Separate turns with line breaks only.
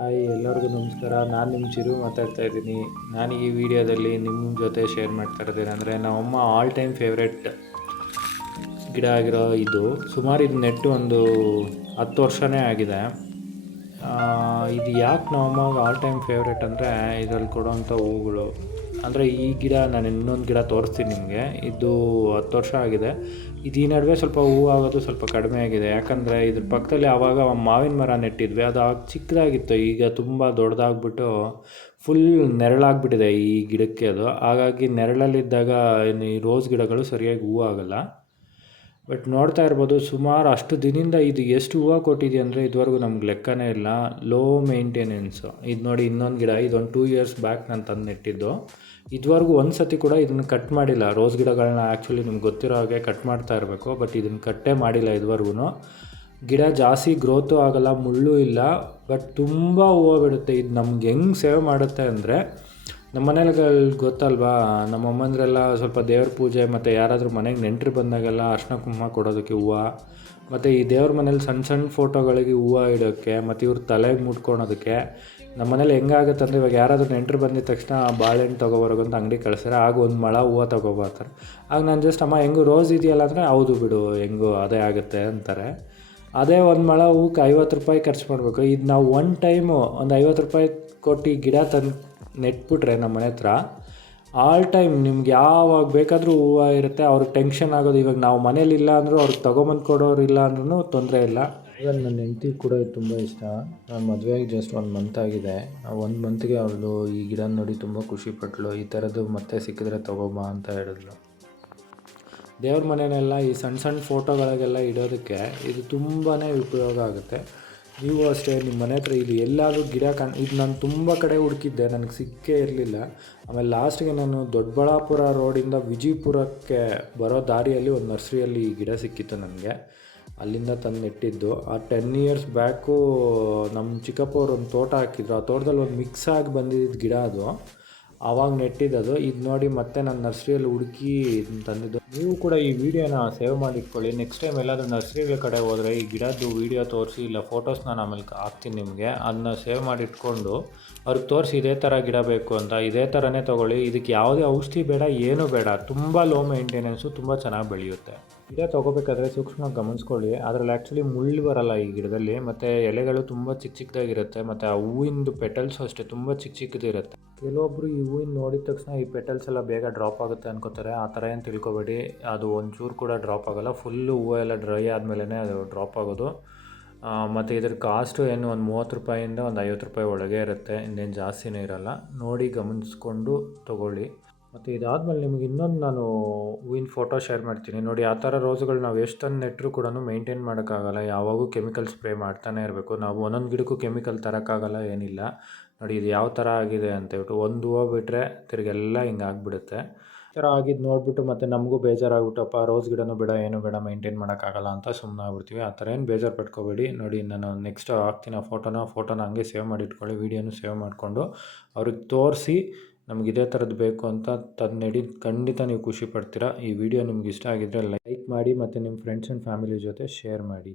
Hi, ಎಲ್ಲರಿಗೂ ನಮಸ್ಕಾರ. ನಾನು ನಿಮ್ಮ ಚಿರು ಮಾತಾಡ್ತಾ ಇದ್ದೀನಿ. ನಾನು ಈ ವಿಡಿಯೋದಲ್ಲಿ ನಿಮ್ಮ ಜೊತೆ ಶೇರ್ ಮಾಡ್ತಾ ಇದ್ದೀನಿ ಅಂದರೆ ನಮ್ಮಮ್ಮ ಆಲ್ ಟೈಮ್ ಫೇವ್ರೆಟ್ ಗಿಡ ಆಗಿರೋ ಇದು. ಸುಮಾರು ಇದು ನೆಟ್ಟು ಒಂದು ಹತ್ತು ವರ್ಷನೇ ಆಗಿದೆ. ಇದು ಯಾಕೆ ನಮ್ಮಮ್ಮಗೆ ಆಲ್ ಟೈಮ್ ಫೇವ್ರೆಟ್ ಅಂದರೆ, ಇದರಲ್ಲಿ ಕೊಡೋವಂಥ ಹೂಗಳು. ಅಂದರೆ ಈ ಗಿಡ ನಾನು ಇನ್ನೊಂದು ಗಿಡ ತೋರಿಸ್ತೀನಿ ನಿಮಗೆ. ಇದು ಹತ್ತು ವರ್ಷ ಆಗಿದೆ. ಇದು ಈ ನಡುವೆ ಸ್ವಲ್ಪ ಹೂವು ಆಗೋದು ಸ್ವಲ್ಪ ಕಡಿಮೆ ಆಗಿದೆ. ಯಾಕಂದರೆ ಇದ್ರ ಪಕ್ಕದಲ್ಲಿ ಆವಾಗ ಮಾವಿನ ಮರ ನೆಟ್ಟಿದ್ವಿ. ಅದು ಆಗ ಚಿಕ್ಕದಾಗಿತ್ತು. ಈಗ ತುಂಬ ದೊಡ್ಡದಾಗ್ಬಿಟ್ಟು ಫುಲ್ ನೆರಳಾಗ್ಬಿಟ್ಟಿದೆ ಈ ಗಿಡಕ್ಕೆ ಅದು. ಹಾಗಾಗಿ ನೆರಳಲ್ಲಿದ್ದಾಗ ಈ ರೋಸ್ ಗಿಡಗಳು ಸರಿಯಾಗಿ ಹೂವು ಆಗಲ್ಲ. ಬಟ್ ನೋಡ್ತಾ ಇರ್ಬೋದು, ಸುಮಾರು ಅಷ್ಟು ದಿನದಿಂದ ಇದು ಎಷ್ಟು ಹೂವು ಕೊಟ್ಟಿದೆ ಅಂದರೆ ಇದುವರೆಗೂ ನಮ್ಗೆ ಲೆಕ್ಕನೇ ಇಲ್ಲ. ಲೋ ಮೇಂಟೆನೆನ್ಸು ಇದು ನೋಡಿ ಇನ್ನೊಂದು ಗಿಡ, ಇದೊಂದು ಟೂ ಇಯರ್ಸ್ ಬ್ಯಾಕ್ ನಾನು ತಂದು ನೆಟ್ಟಿದ್ದು ಇದುವರೆಗೂ ಒಂದು ಸತಿ ಕೂಡ ಇದನ್ನು ಕಟ್ ಮಾಡಿಲ್ಲ. ರೋಸ್ ಗಿಡಗಳನ್ನ ಆ್ಯಕ್ಚುಲಿ ನಿಮ್ಗೆ ಗೊತ್ತಿರೋ ಹಾಗೆ ಕಟ್ ಮಾಡ್ತಾ ಇರಬೇಕು ಬಟ್ ಇದನ್ನು ಕಟ್ಟೇ ಮಾಡಿಲ್ಲ ಇದುವರೆಗೂ. ಗಿಡ ಜಾಸ್ತಿ ಗ್ರೋತು ಆಗಲ್ಲ, ಮುಳ್ಳು ಇಲ್ಲ ಬಟ್ ತುಂಬ ಹೂವು ಬಿಡುತ್ತೆ. ಇದು ನಮ್ಗೆ ಹೆಂಗೆ ಸೇವ್ ಮಾಡುತ್ತೆ ಅಂದರೆ ನಮ್ಮ ಮನೇಲಿ ಗೊತ್ತಲ್ವಾ? ನಮ್ಮ ಅಮ್ಮಂದ್ರೆಲ್ಲ ಸ್ವಲ್ಪ ದೇವ್ರ ಪೂಜೆ ಮತ್ತು ಯಾರಾದರೂ ಮನೆಗೆ ನೆಂಟರು ಬಂದಾಗೆಲ್ಲ ಅರ್ಶಿನ ಕುಂಕುಮ ಕೊಡೋದಕ್ಕೆ ಹೂವು, ಮತ್ತು ಈ ದೇವ್ರ ಮನೇಲಿ ಸಣ್ಣ ಸಣ್ಣ ಫೋಟೋಗಳಿಗೆ ಹೂವು ಇಡೋಕ್ಕೆ ಮತ್ತು ಇವ್ರ ತಲೆಗೆ ಮುಟ್ಕೊಳೋದಕ್ಕೆ ನಮ್ಮ ಮನೇಲಿ ಹೆಂಗಾಗುತ್ತೆ ಅಂದರೆ ಇವಾಗ ಯಾರಾದರೂ ನೆಂಟರು ಬಂದಿದ ತಕ್ಷಣ ಬಾಳೆಹಣ್ಣು ತೊಗೊಬರೋಗಂತ ಅಂಗಡಿ ಕಳಿಸ್ತಾರೆ. ಆಗ ಒಂದು ಮಳ ಹೂವು ತೊಗೊಬರ್ತಾರೆ. ಆಗ ನಾನು ಜಸ್ಟ್ ಅಮ್ಮ, ಹೆಂಗೂ ರೋಸ್ ಇದೆಯಲ್ಲ ಅಂದರೆ, ಹೌದು ಬಿಡು, ಹೆಂಗೋ ಅದೇ ಆಗುತ್ತೆ ಅಂತಾರೆ. ಅದೇ ಒಂದು ಮಳ ಹೂಕ್ಕೆ ಐವತ್ತು ರೂಪಾಯಿ ಖರ್ಚು ಮಾಡಬೇಕು. ಇದು ನಾವು ಒನ್ ಟೈಮು ಒಂದು ಐವತ್ತು ರೂಪಾಯಿ ಕೊಟ್ಟು ಗಿಡ ತಂದು ನೆಟ್ಬಿಟ್ರೆ ನಮ್ಮ ಮನೆ ಹತ್ರ ಆಲ್ ಟೈಮ್ ನಿಮ್ಗೆ ಯಾವಾಗ ಬೇಕಾದರೂ ಹೂವು ಇರುತ್ತೆ ಅವ್ರಿಗೆ ಟೆನ್ಷನ್ ಆಗೋದು ಇವಾಗ ನಾವು ಮನೇಲಿ ಇಲ್ಲ ಅಂದರೂ ಅವ್ರಿಗೆ ತೊಗೊಂಬಂದು ಕೊಡೋರು ಇಲ್ಲ ಅಂದ್ರೂ ತೊಂದರೆ ಇಲ್ಲ. ಇವಾಗ ನನ್ನ ಹೆಂಡತಿ ಕೂಡ ಇದು ತುಂಬ ಇಷ್ಟ. ನಾನು ಮದುವೆಯಾಗಿ ಜಸ್ಟ್ ಒಂದು ಮಂತ್ ಆಗಿದೆ. ಆ ಒಂದು ಮಂತ್ಗೆ ಅವಳು ಈ ಗಿಡ ನೋಡಿ ತುಂಬ ಖುಷಿಪಟ್ಳು ಈ ಥರದ್ದು ಮತ್ತೆ ಸಿಕ್ಕಿದ್ರೆ ತೊಗೊಬಾ ಅಂತ ಹೇಳಿದ್ಲು. ದೇವ್ರ ಮನೆಯಲ್ಲ ಈ ಸಣ್ಣ ಸಣ್ಣ ಫೋಟೋಗಳಿಗೆಲ್ಲ ಇಡೋದಕ್ಕೆ ಇದು ತುಂಬಾ ಉಪಯೋಗ ಆಗುತ್ತೆ. ನೀವು ಅಷ್ಟೇ, ನಿಮ್ಮ ಮನೆ ಹತ್ರ ಇದು ಎಲ್ಲಾದರೂ ಗಿಡ ಕಾಣ್, ಇದು ನಾನು ತುಂಬ ಕಡೆ ಹುಡುಕಿದ್ದೆ, ನನಗೆ ಸಿಕ್ಕೇ ಇರಲಿಲ್ಲ. ಆಮೇಲೆ ಲಾಸ್ಟಿಗೆ ನಾನು ದೊಡ್ಡಬಳ್ಳಾಪುರ ರೋಡಿಂದ ವಿಜಯಪುರಕ್ಕೆ ಬರೋ ದಾರಿಯಲ್ಲಿ ಒಂದು ನರ್ಸರಿಯಲ್ಲಿ ಈ ಗಿಡ ಸಿಕ್ಕಿತ್ತು ನನಗೆ. ಅಲ್ಲಿಂದ ತಂದು ನೆಟ್ಟಿದ್ದು ಆ ಟೆನ್ ಇಯರ್ಸ್ ಬ್ಯಾಕು ನಮ್ಮ ಚಿಕ್ಕಪ್ಪ ಒಂದು ತೋಟ ಹಾಕಿದ್ರು. ಆ ತೋಟದಲ್ಲಿ ಒಂದು ಮಿಕ್ಸ್ ಆಗಿ ಬಂದಿದ್ದ ಗಿಡ ಅದು. ಆವಾಗ ನೆಟ್ಟಿದ್ದದು ಇದು ನೋಡಿ ಮತ್ತೆ ನಾನು ನರ್ಸರಿಯಲ್ಲಿ ಹುಡುಕಿ ತಂದಿದ್ದು. ನೀವು ಕೂಡ ಈ ವಿಡಿಯೋನ ಸೇವ್ ಮಾಡಿಟ್ಕೊಳ್ಳಿ. ನೆಕ್ಸ್ಟ್ ಟೈಮ್ ಎಲ್ಲಾದರೂ ನರ್ಸರಿಗಳ ಕಡೆ ಹೋದರೆ ಈ ಗಿಡದ್ದು ವೀಡಿಯೋ ತೋರಿಸಿ, ಇಲ್ಲ ಫೋಟೋಸ್ ನಾನು ಆಮೇಲೆ ಹಾಕ್ತೀನಿ ನಿಮಗೆ. ಅದನ್ನ ಸೇವ್ ಮಾಡಿಟ್ಕೊಂಡು ಅವ್ರಿಗೆ ತೋರಿಸಿ ಇದೇ ಥರ ಗಿಡ ಬೇಕು ಅಂತ, ಇದೇ ಥರನೇ ತೊಗೊಳ್ಳಿ. ಇದಕ್ಕೆ ಯಾವುದೇ ಔಷಧಿ ಬೇಡ, ಏನೂ ಬೇಡ. ತುಂಬ ಲೋ ಮೇಂಟೆನೆನ್ಸು ತುಂಬ ಚೆನ್ನಾಗಿ ಬೆಳೆಯುತ್ತೆ. ಗಿಡ ತೊಗೋಬೇಕಾದ್ರೆ ಸೂಕ್ಷ್ಮವಾಗಿ ಗಮನಿಸ್ಕೊಳ್ಳಿ. ಅದರಲ್ಲಿ ಆ್ಯಕ್ಚುಲಿ ಮುಳ್ಳು ಬರಲ್ಲ ಈ ಗಿಡದಲ್ಲಿ. ಮತ್ತು ಎಲೆಗಳು ತುಂಬ ಚಿಕ್ಕ ಚಿಕ್ಕದಾಗಿರುತ್ತೆ. ಮತ್ತು ಆ ಹೂವಿಂದು ಪೆಟಲ್ಸು ಅಷ್ಟೇ, ತುಂಬ ಚಿಕ್ಕ ಚಿಕ್ಕದಿರುತ್ತೆ. ಕೆಲವೊಬ್ಬರು ಈ ಹೂವಿನ ನೋಡಿದ ತಕ್ಷಣ ಈ ಪೆಟಲ್ಸ್ ಎಲ್ಲ ಬೇಗ ಡ್ರಾಪ್ ಆಗುತ್ತೆ ಅನ್ಕೋತಾರೆ. ಆ ಥರ ಏನು ತಿಳ್ಕೊಬೇಡಿ. ಅದು ಒಂಚೂರು ಕೂಡ ಡ್ರಾಪ್ ಆಗೋಲ್ಲ. ಫುಲ್ಲು ಹೂವು ಎಲ್ಲ ಡ್ರೈ ಆದಮೇಲೆ ಅದು ಡ್ರಾಪ್ ಆಗೋದು. ಮತ್ತು ಇದ್ರ ಕಾಸ್ಟು ಏನು ಒಂದು ಮೂವತ್ತು ರೂಪಾಯಿಂದ ಒಂದು ಐವತ್ತು ರೂಪಾಯಿ ಒಳಗೆ ಇರುತ್ತೆ. ಇನ್ನೇನು ಜಾಸ್ತಿನೇ ಇರೋಲ್ಲ. ನೋಡಿ ಗಮನಿಸ್ಕೊಂಡು ತೊಗೊಳ್ಳಿ. ಮತ್ತು ಇದಾದಮೇಲೆ ನಿಮಗೆ ಇನ್ನೊಂದು ನಾನು ಹೂವಿನ ಫೋಟೋ ಶೇರ್ ಮಾಡ್ತೀನಿ. ನೋಡಿ, ಆ ಥರ ರೋಸ್ಗಳು ನಾವು ಎಷ್ಟು ತಂದು ನೆಟ್ಟರು ಕೂಡ ಮೇಂಟೈನ್ ಮಾಡೋಕ್ಕಾಗಲ್ಲ. ಯಾವಾಗೂ ಕೆಮಿಕಲ್ ಸ್ಪ್ರೇ ಮಾಡ್ತಾನೆ ಇರಬೇಕು. ನಾವು ಒಂದೊಂದು ಗಿಡಕ್ಕೂ ಕೆಮಿಕಲ್ ತರೋಕ್ಕಾಗಲ್ಲ, ಏನಿಲ್ಲ. ನೋಡಿ, ಇದು ಯಾವ ಥರ ಆಗಿದೆ ಅಂತ ಹೇಳ್ಬಿಟ್ಟು ಒಂದು ಹೂವು ಬಿಟ್ಟರೆ ತಿರುಗೆಲ್ಲ ಹಿಂಗೆ ಆಗಿಬಿಡುತ್ತೆ. ಈ ಥರ ಆಗಿದ್ದು ನೋಡಿಬಿಟ್ಟು ಮತ್ತು ನಮಗೂ ಬೇಜಾರಾಗ್ಬಿಟ್ಟಪ್ಪ ರೋಸ್ ಗಿಡನೂ ಬೇಡ, ಏನು ಬೇಡ ಮೇಂಟೈನ್ ಮಾಡೋಕ್ಕಾಗಲ್ಲ ಅಂತ ಸುಮ್ಮನೆ ಆಗ್ಬಿಡ್ತೀವಿ. ಆ ಥರ ಏನು ಬೇಜಾರು ಪಟ್ಕೋಬೇಡಿ. ನೋಡಿ, ನಾನು ನೆಕ್ಸ್ಟ್ ಹಾಕ್ತೀನಿ ಆ ಫೋಟೋನ ಫೋಟೋನ ಹಂಗೆ ಸೇವ್ ಮಾಡಿ ಇಟ್ಕೊಳ್ಳಿ ವೀಡಿಯೋನು ಸೇವ್ ಮಾಡಿಕೊಂಡು ಅವ್ರಿಗೆ ತೋರಿಸಿ ನಮ್ಗೆ ಇದೇ ಥರದ್ದು ಬೇಕು ಅಂತ ತಂದು ಖಂಡಿತ ನೀವು ಖುಷಿ ಪಡ್ತೀರಾ. ಈ ವಿಡಿಯೋ ನಿಮ್ಗೆ ಇಷ್ಟ ಆಗಿದ್ದರೆ ಲೈಕ್ ಮಾಡಿ ಮತ್ತು ನಿಮ್ಮ ಫ್ರೆಂಡ್ಸ್ ಆ್ಯಂಡ್ ಫ್ಯಾಮಿಲಿ ಜೊತೆ ಶೇರ್ ಮಾಡಿ.